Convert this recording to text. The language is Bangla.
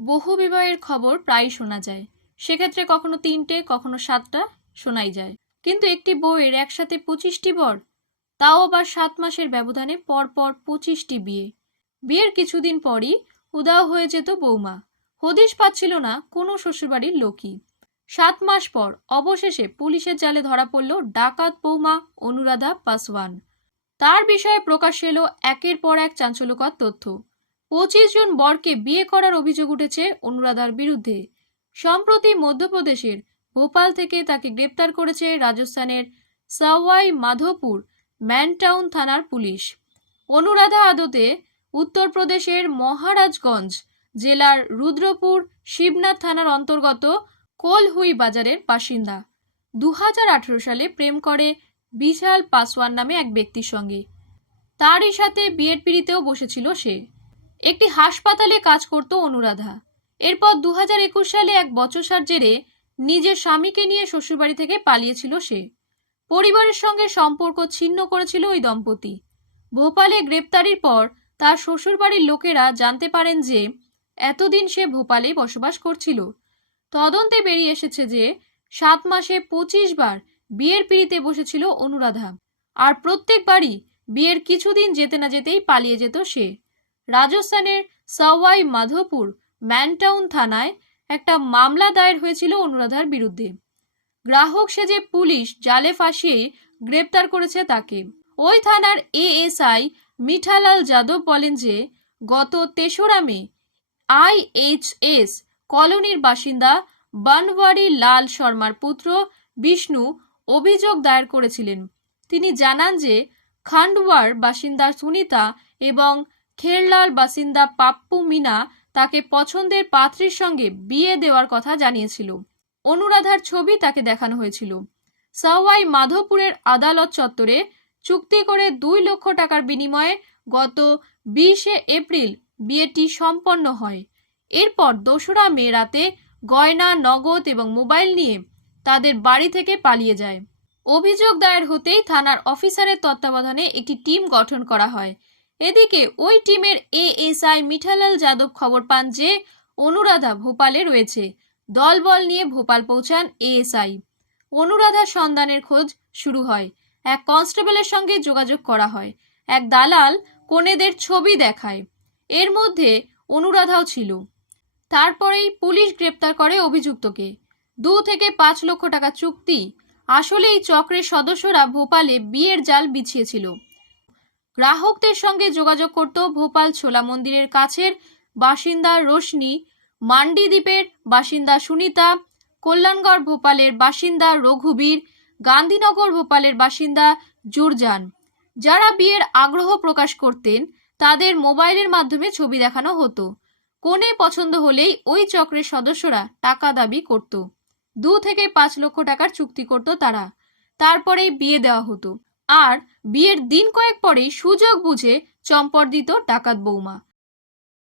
বহু বিবাহের খবর প্রায় শোনা যায়। সেক্ষেত্রে কখনো তিনটে, কখনো সাতটা শোনাই যায়। কিন্তু একটি বউয়ের একসাথে পঁচিশটি বর, তাও আবার সাত মাসের ব্যবধানে পরপর পঁচিশটি বিয়ে। বিয়ের কিছুদিন পরই উদাও হয়ে যেত বৌমা। হদিশ পাচ্ছিল না কোনো শ্বশুরবাড়ির লোকই। সাত মাস পর অবশেষে পুলিশের জালে ধরা পড়ল ডাকাত বৌমা অনুরাধা পাসওয়ান। তার বিষয়ে প্রকাশ এলো একের পর এক চাঞ্চল্যকর তথ্য। পঁচিশ জন বরকে বিয়ে করার অভিযোগ উঠেছে অনুরাধার বিরুদ্ধে। সম্প্রতি মধ্যপ্রদেশের ভোপাল থেকে তাকে গ্রেপ্তার করেছে রাজস্থানের সাওয়াই মাধোপুর ম্যানটাউন থানার পুলিশ। অনুরাধা আদতে উত্তরপ্রদেশের মহারাজগঞ্জ জেলার রুদ্রপুর শিবনাথ থানার অন্তর্গত কোলহুই বাজারের বাসিন্দা। দু হাজার আঠেরো সালে প্রেম করে বিশাল পাসওয়ান নামে এক ব্যক্তির সঙ্গে। তারই সাথে বিয়ের পিড়িতেও বসেছিল সে। একটি হাসপাতালে কাজ করত অনুরাধা। এরপর দু হাজার একুশ সালে এক বচসার জেরে নিজের স্বামীকে নিয়ে শ্বশুরবাড়ি থেকে পালিয়েছিল সে। পরিবারের সঙ্গে সম্পর্ক ছিন্ন করেছিল ওই দম্পতি। ভোপালে গ্রেপ্তারির পর তার শ্বশুরবাড়ির লোকেরা জানতে পারেন যে, এতদিন সে ভোপালেই বসবাস করছিল। তদন্তে বেরিয়ে এসেছে যে, সাত মাসে পঁচিশ বার বিয়ের পিড়িতে বসেছিল অনুরাধা। আর প্রত্যেকবারই বিয়ের কিছুদিন যেতে না যেতেই পালিয়ে যেত সে। রাজস্থানের সাওয়াই মাধোপুর ম্যানটাউন থানায় একটা মামলা দায়ের হয়েছিল অনুরাধার বিরুদ্ধে। গ্রাহক সেজে পুলিশ, জালে ফাঁসিয়ে গ্রেপ্তার করেছে তাকে। ওই থানার এএসআই মিঠালাল যাদব বলেন যে, গত তেসরা মে আইএইচএস কলোনির বাসিন্দা বানওয়ারি লাল শর্মার পুত্র বিষ্ণু অভিযোগ দায়ের করেছিলেন। তিনি জানান যে, খান্ডওয়ার বাসিন্দা সুনিতা এবং খেরলার বাসিন্দা পাপ্পু মিনা তাকে পছন্দের পাত্রীর সঙ্গে বিয়ে দেওয়ার কথা জানিয়েছিল। অনুরাধার ছবি তাকে দেখানো হয়েছিল। সাওয়াই মাধবপুরের আদালত চত্বরে চুক্তি করে দুই লক্ষ টাকার বিনিময়ে গত বিশে এপ্রিল বিয়েটি সম্পন্ন হয়। এরপর দোসরা মে রাতে গয়না, নগদ এবং মোবাইল নিয়ে তাদের বাড়ি থেকে পালিয়ে যায়। অভিযোগ দায়ের হতেই থানার অফিসারের তত্ত্বাবধানে একটি টিম গঠন করা হয়। এদিকে ওই টিমের এএসআই মিঠালাল যাদব খবর পান যে অনুরাধা ভোপালে রয়েছে। দলবল নিয়ে ভোপাল পৌঁছান এএসআই। অনুরাধার সন্ধানের খোঁজ শুরু হয়। এক কনস্টেবলের সঙ্গে যোগাযোগ করা হয়। এক দালাল কনেদের ছবি দেখায়। এর মধ্যে অনুরাধাও ছিল। তারপরেই পুলিশ গ্রেপ্তার করে অভিযুক্তকে। দু থেকে পাঁচ লক্ষ টাকা চুক্তি। আসলে এই চক্রের সদস্যরা ভোপালে বিয়ের জাল বিছিয়েছিল। গ্রাহকদের সঙ্গে যোগাযোগ করত ভোপাল ছোলা মন্দিরের কাছের বাসিন্দা রোশনি, মান্ডি দ্বীপের বাসিন্দা সুনিতা, কল্যাণগড় ভোপালের বাসিন্দা রঘুবীর, গান্ধীনগর ভোপালের বাসিন্দা জুরজান। যারা বিয়ের আগ্রহ প্রকাশ করতেন, তাদের মোবাইলের মাধ্যমে ছবি দেখানো হতো। কোনে পছন্দ হলেই ওই চক্রের সদস্যরা টাকা দাবি করত। দু থেকে পাঁচ লক্ষ টাকার চুক্তি করত তারা। তারপরেই বিয়ে দেওয়া হতো। আর বিয়ের দিন কয়েক পরেই সুযোগ বুঝে চম্পট দিত ডাকাত বৌমা।